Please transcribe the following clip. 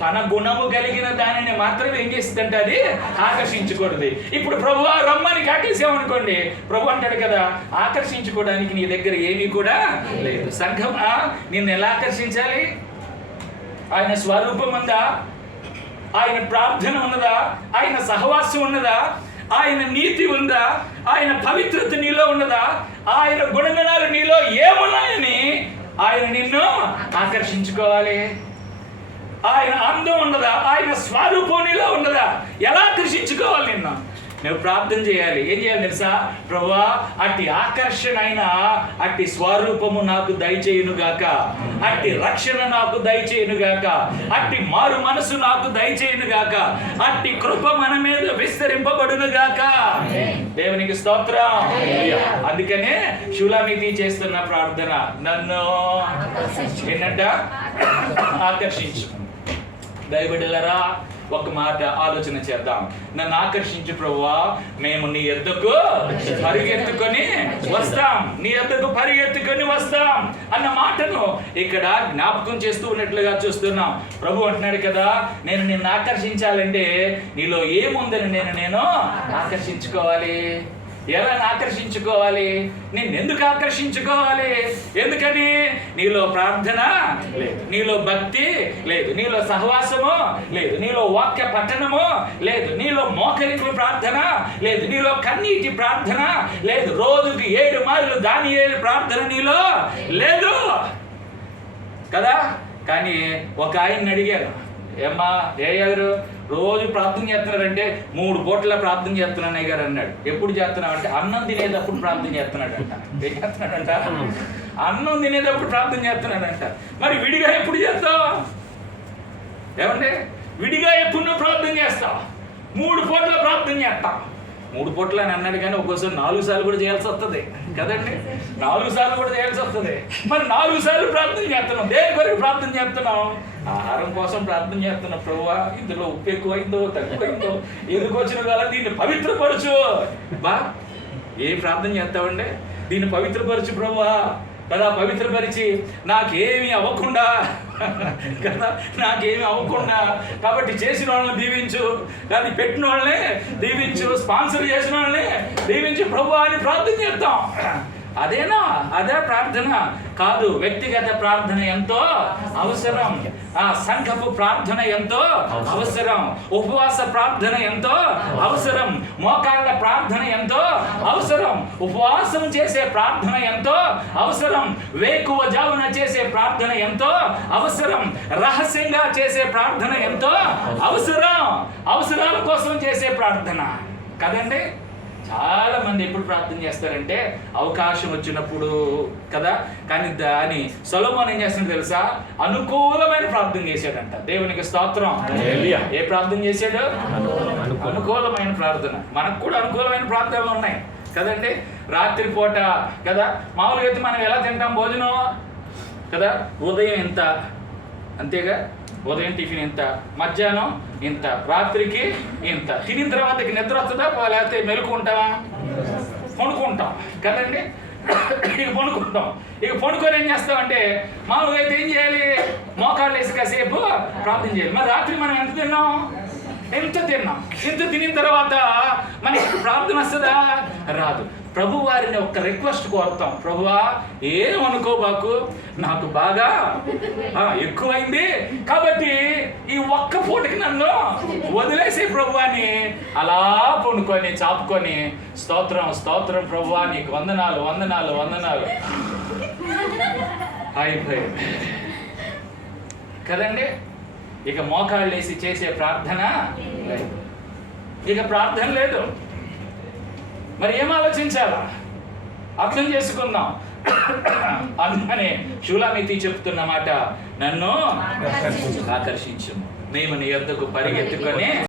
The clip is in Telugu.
తన గుణము కలిగిన దానిని మాత్రమే ఏం చేస్తుందంటే అది ఆకర్షించకూడదు. ఇప్పుడు ప్రభు రమ్మని కాటేసామనుకోండి ప్రభు అంటాడు కదా ఆకర్షించుకోవడానికి నీ దగ్గర ఏమీ కూడా లేదు. సంఘం నిన్ను ఎలా ఆకర్షించాలి? ఆయన స్వరూపం ఉందా? ఆయన ప్రార్థన ఉన్నదా? ఆయన సహవాసం ఉన్నదా? ఆయన నీతి ఉందా? ఆయన పవిత్రత నీలో ఉన్నదా? ఆయన గుణగణాలు నీలో ఏమున్నాయని ఆయన నిన్ను ఆకర్షించుకోవాలి. ఆయన అందం ఉన్నదా? ఆయన స్వరూపం నీలో ఉన్నదా? ఎలా ఆకర్షించుకోవాలి నిన్ను? నువ్వు ప్రార్థన చేయాలి. ఏం చేయాలి తెలుసా? ప్రభా అట్టి ఆకర్షణ అయిన అట్టి స్వరూపము నాకు దయచేయునుగాక అట్టి రక్షణ నాకు దయచేయునుగాక అట్టి మారు మనసు నాకు దయచేయునుగాక అట్టి కృప మన మీద విస్తరింపబడునుగాక దేవునికి స్తోత్రం. అందుకనే శూలామితి చేస్తున్న ప్రార్థన నన్ను ఏంటంట? ఆకర్షించు. దయబడిలరా ఒక మాట ఆలోచన చేద్దాం. నన్ను ఆకర్షించు ప్రభువా మేము నీ ఎద్దుకు పరిగెత్తుకొని వస్తాం. నీ ఎద్దుకు పరిగెత్తుకొని వస్తాం అన్న మాటను ఇక్కడ జ్ఞాపకం చేస్తూ ఉన్నట్లుగా చూస్తున్నాం. ప్రభు అంటున్నాడు కదా నేను నిన్ను ఆకర్షించాలంటే నీలో ఏముందని నేను నేను ఆకర్షించుకోవాలి? ఎలా ఆకర్షించుకోవాలి? నేను ఎందుకు ఆకర్షించుకోవాలి? ఎందుకని? నీలో ప్రార్థన లేదు నీలో భక్తి లేదు నీలో సహవాసము లేదు నీలో వాక్య పఠనము లేదు నీలో మోకరింపు ప్రార్థన లేదు నీలో కన్నీటి ప్రార్థన లేదు రోజుకి ఏడు మార్లు దాని ఏడు ప్రార్థన నీలో లేదు. కదా? కానీ ఒక ఆయన్ని అడిగాను ఏమ్మా ఏ గారు రోజు ప్రార్థన చేస్తున్నారంటే మూడు పూట్ల ప్రార్థన చేస్తున్నాను అయ్య గారు అన్నాడు. ఎప్పుడు చేస్తున్నావు అంటే అన్నం తినేటప్పుడు ప్రార్థన చేస్తున్నాడంట. ఏం చేస్తున్నాడంట? అన్నం తినేటప్పుడు ప్రార్థన చేస్తున్నాడంట. మరి విడిగా ఎప్పుడు చేస్తావు? ఏమంటే విడిగా ఎప్పుడు నువ్వు ప్రార్థన చేస్తావు? మూడు పూట్ల ప్రార్థన చేస్తావు? మూడు పూట్ల అని అన్నాడు కానీ ఒక్కోసారి నాలుగు సార్లు కూడా చేయాల్సి వస్తుంది. కదండి? నాలుగు సార్లు కూడా చేయాల్సి వస్తుంది. మరి నాలుగు సార్లు ప్రార్థన చేస్తున్నాం. దేని కొరకు ప్రార్థన చేస్తున్నాం? ఆహారం కోసం ప్రార్థన చేస్తున్నాం ప్రభువా ఇందులో ఉప్పు ఎక్కువైందో తక్కువైందో ఎందుకు వచ్చిన కాలం దీన్ని పవిత్రపరచు. బా ఏం ప్రార్థన చేస్తామండి దీన్ని పవిత్రపరచు ప్రభువా. కదా పవిత్రపరిచి నాకేమీ అవ్వకుండా కదా నాకేమీ అవ్వకుండా కాబట్టి చేసిన వాళ్ళని దీవించు కానీ పెట్టిన వాళ్ళని దీవించు స్పాన్సర్ చేసిన వాళ్ళని దీవించు ప్రభు అని ప్రార్థన చేద్దాం. అదేనా? అదే ప్రార్థన. కాదు వ్యక్తిగత ప్రార్థన ఎంతో అవసరం. ఆ సంఘపు ప్రార్థన ఎంతో అవసరం. ఉపవాస ప్రార్థన ఎంతో అవసరం. మోకాళ్ళ ప్రార్థన ఎంతో అవసరం. ఉపవాసం చేసే ప్రార్థన ఎంతో అవసరం. వేకువ జామున చేసే ప్రార్థన ఎంతో అవసరం. రహస్యంగా చేసే ప్రార్థన ఎంతో అవసరం. అవసరాల కోసం చేసే ప్రార్థన. కదండి? చాలా మంది ఎప్పుడు ప్రార్థన చేస్తారంటే అవకాశం వచ్చినప్పుడు కదా? కానీ దాని సొలమోన్ ఏం చేస్తాడు తెలుసా? అనుకూలమైన ప్రార్థన చేశాడంట. దేవునికి స్తోత్రం. ఏ ప్రార్థన చేశాడు? అనుకూలమైన ప్రార్థన. మనకు కూడా అనుకూలమైన ప్రార్థనలు ఉన్నాయి. కదండి? రాత్రి పూట కదా? మామూలుగా అయితే మనం ఎలా తింటాం భోజనం? కదా? ఉదయం ఇంత అంతేగా? ఉదయం టిఫిన్ ఇంత మధ్యాహ్నం ఇంత? రాత్రికి ఇంత? తినిన తర్వాత నిద్ర వస్తుందా? లేకపోతే మెలుకుంటావా? పడుకుంటాం. కదండి? ఇక పడుకుంటాం. ఇక పడుకొని ఏం చేస్తామంటే మామూలుగా అయితే ఏం చేయాలి? మోకాళ్ళు వేసి కాసేపు ప్రార్థన చేయాలి. మరి రాత్రి మనం ఎంత తిన్నాం? ఎంత తిన్నాం? ఎంత తినిన తర్వాత మనకి ప్రార్థన వస్తుందా? రాదు. ప్రభు వారిని ఒక్క రిక్వెస్ట్ కోరుతాం. ప్రభువా ఏమనుకోబాకు నాకు బాగా ఎక్కువైంది. కాబట్టి ఈ ఒక్క పూటకి నన్ను వదిలేసి ప్రభు అని అలా పండుకొని చాపుకొని స్తోత్రం స్తోత్రం ప్రభువా నీకు వందనాలు వందనాలు వందనాలు. అయిపోయి కదండి? ఇక మోకాళ్ళు వేసి చేసే ప్రార్థన? ఇక ప్రార్థన లేదు. మరి ఏం ఆలోచించాలా? అర్థం చేసుకుందాం. అందుకనే శూలామితి చెప్తున్న మాట నన్ను ఆకర్షించు మేము నీ యొద్దకు పరిగెత్తుకొని